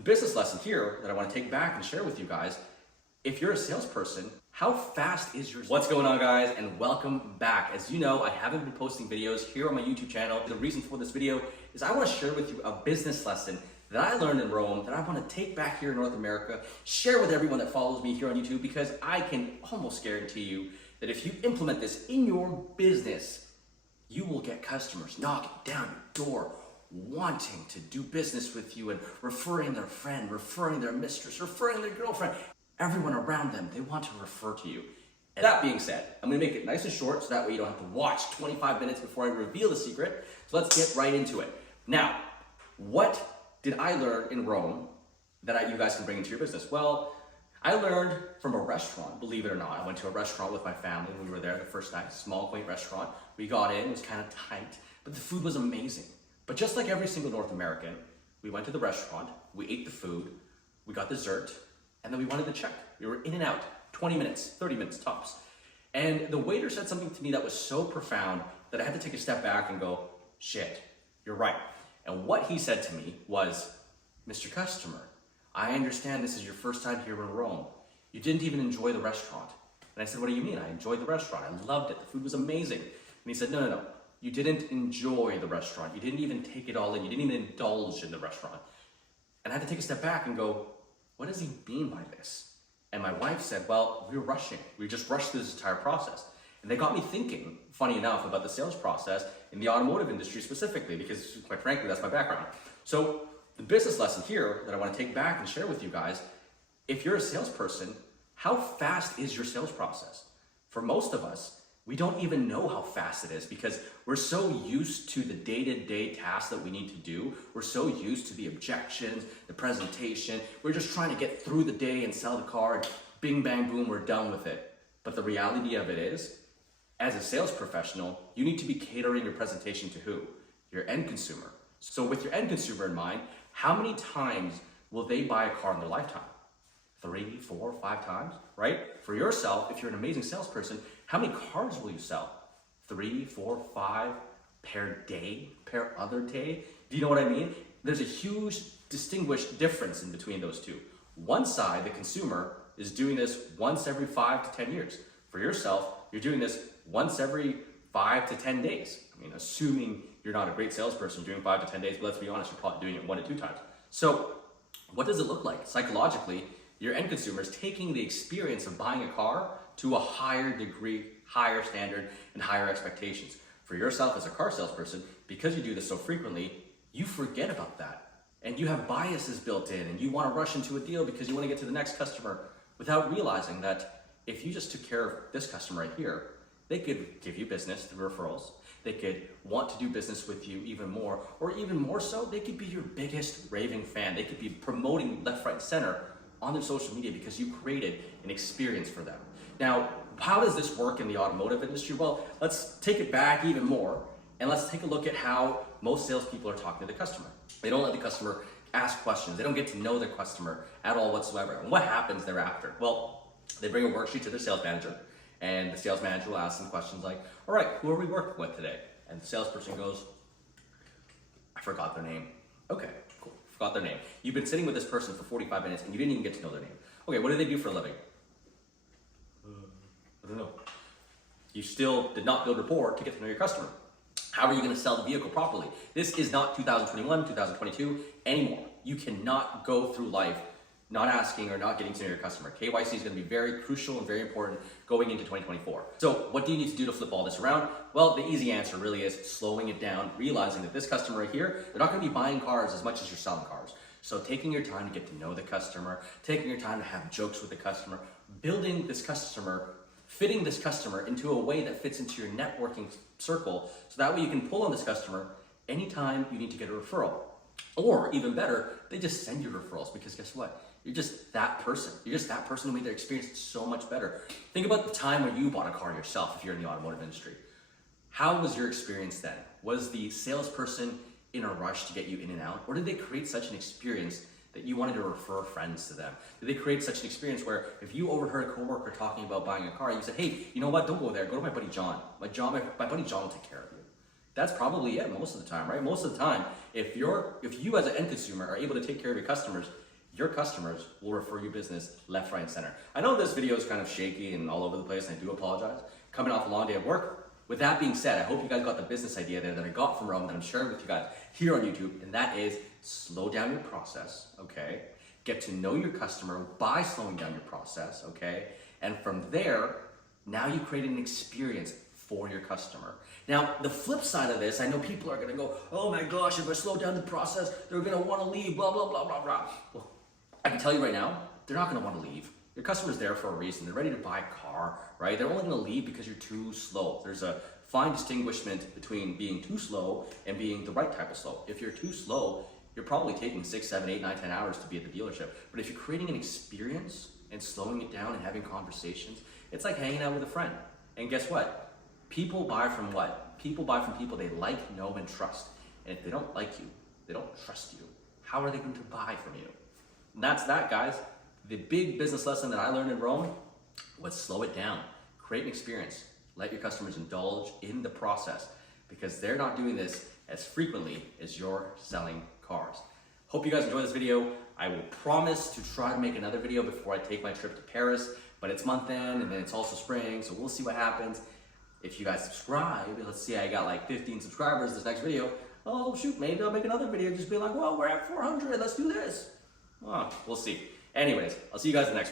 The business lesson here that I want to take back and share with you guys, if you're a salesperson, how fast is your... What's going on, guys, and welcome back. As you know, I haven't been posting videos here on my YouTube channel. The reason for this video is I want to share with you a business lesson that I learned in Rome that I want to take back here in North America, share with everyone that follows me here on YouTube, because I can almost guarantee you that if you implement this in your business, you will get customers knocking down your door, wanting to do business with you and referring their friend, referring their mistress, referring their girlfriend. Everyone around them, they want to refer to you. And that being said, I'm gonna make it nice and short so that way you don't have to watch 25 minutes before I reveal the secret. So let's get right into it. Now, what did I learn in Rome that you guys can bring into your business? Well, I learned from a restaurant, believe it or not. I went to a restaurant with my family when we were there the first night, small, quaint restaurant. We got in, it was kind of tight, but the food was amazing. But just like every single North American, we went to the restaurant, we ate the food, we got dessert, and then we wanted to check. We were in and out, 20 minutes, 30 minutes tops. And the waiter said something to me that was so profound that I had to take a step back and go, shit, you're right. And what he said to me was, Mr. Customer, I understand this is your first time here in Rome. You didn't even enjoy the restaurant. And I said, what do you mean? I enjoyed the restaurant. I loved it. The food was amazing. And he said, no. You didn't enjoy the restaurant. You didn't even take it all in. You didn't even indulge in the restaurant. And I had to take a step back and go, what does he mean by this? And my wife said, well, we were rushing. We just rushed through this entire process. And they got me thinking, funny enough, about the sales process in the automotive industry specifically, because quite frankly, that's my background. So the business lesson here that I want to take back and share with you guys, if you're a salesperson, how fast is your sales process? For most of us, we don't even know how fast it is because we're so used to the day-to-day tasks that we need to do. We're so used to the objections, the presentation. We're just trying to get through the day and sell the car and bing, bang, boom, we're done with it. But the reality of it is, as a sales professional, you need to be catering your presentation to who? Your end consumer. So with your end consumer in mind, how many times will they buy a car in their lifetime? 3, 4, 5 times, right? For yourself, if you're an amazing salesperson, how many cars will you sell? 3, 4, 5 per day, per other day? Do you know what I mean? There's a huge distinguished difference in between those two. One side, the consumer, is doing this once every 5 to 10 years. For yourself, you're doing this once every 5 to 10 days. I mean, assuming you're not a great salesperson doing 5 to 10 days, but let's be honest, you're probably doing it 1 to 2 times. So what does it look like? Psychologically, your end consumer is taking the experience of buying a car to a higher degree, higher standard, and higher expectations. For yourself as a car salesperson, because you do this so frequently, you forget about that. And you have biases built in, and you want to rush into a deal because you want to get to the next customer without realizing that if you just took care of this customer right here, they could give you business through referrals. They could want to do business with you even more, or even more so, they could be your biggest raving fan. They could be promoting left, right, center on their social media because you created an experience for them. Now, how does this work in the automotive industry? Well, let's take it back even more and let's take a look at how most salespeople are talking to the customer. They don't let the customer ask questions. They don't get to know their customer at all whatsoever. And what happens thereafter? Well, they bring a worksheet to their sales manager and the sales manager will ask them questions like, all right, who are we working with today? And the salesperson goes, I forgot their name. Okay, cool. Forgot their name. You've been sitting with this person for 45 minutes and you didn't even get to know their name. Okay, what do they do for a living? I don't know. You still did not build rapport to get to know your customer. How are you going to sell the vehicle properly? This is not 2021, 2022 anymore. You cannot go through life not asking or not getting to know your customer. KYC is going to be very crucial and very important going into 2024. So what do you need to do to flip all this around? Well, the easy answer really is slowing it down, realizing that this customer right here, they're not going to be buying cars as much as you're selling cars. So taking your time to get to know the customer, taking your time to have jokes with the customer, building this customer, fitting this customer into a way that fits into your networking circle, so that way you can pull on this customer anytime you need to get a referral. Or even better, they just send you referrals because guess what? You're just that person. You're just that person who made their experience so much better. Think about the time when you bought a car yourself if you're in the automotive industry. How was your experience then? Was the salesperson in a rush to get you in and out? Or did they create such an experience that you wanted to refer friends to them? Did they create such an experience where if you overheard a coworker talking about buying a car, you said, hey, you know what, don't go there, go to my buddy John. My buddy John will take care of you. That's probably it most of the time, right? Most of the time, if you as an end consumer are able to take care of your customers, your customers will refer you business left, right, and center. I know this video is kind of shaky and all over the place, and I do apologize. Coming off a long day of work. With that being said, I hope you guys got the business idea there that I got from Rome that I'm sharing with you guys here on YouTube, and that is slow down your process, okay? Get to know your customer by slowing down your process, okay? And from there, now you create an experience for your customer. Now, the flip side of this, I know people are gonna go, oh my gosh, if I slow down the process, they're gonna wanna leave, blah, blah, blah, blah, blah. Well, I can tell you right now, they're not gonna wanna leave. Your customer's there for a reason. They're ready to buy a car, right? They're only gonna leave because you're too slow. There's a fine distinguishment between being too slow and being the right type of slow. If you're too slow, you're probably taking 6, 7, 8, 9, 10 hours to be at the dealership. But if you're creating an experience and slowing it down and having conversations, it's like hanging out with a friend. And guess what? People buy from what? People buy from people they like, know, and trust. And if they don't like you, they don't trust you, how are they going to buy from you? And that's that, guys. The big business lesson that I learned in Rome was slow it down. Create an experience. Let your customers indulge in the process because they're not doing this as frequently as you're selling cars. Hope you guys enjoyed this video. I will promise to try to make another video before I take my trip to Paris, but it's month end and then it's also spring, so we'll see what happens. If you guys subscribe, let's see, I got like 15 subscribers this next video. Oh shoot, maybe I'll make another video just be like, well, we're at 400, let's do this. Oh, we'll see. Anyways, I'll see you guys in the next one.